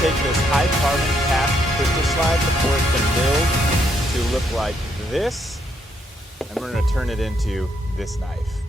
take this high carbon cast crystal slab before it's been milled to look like this, and we're going to turn it into this knife.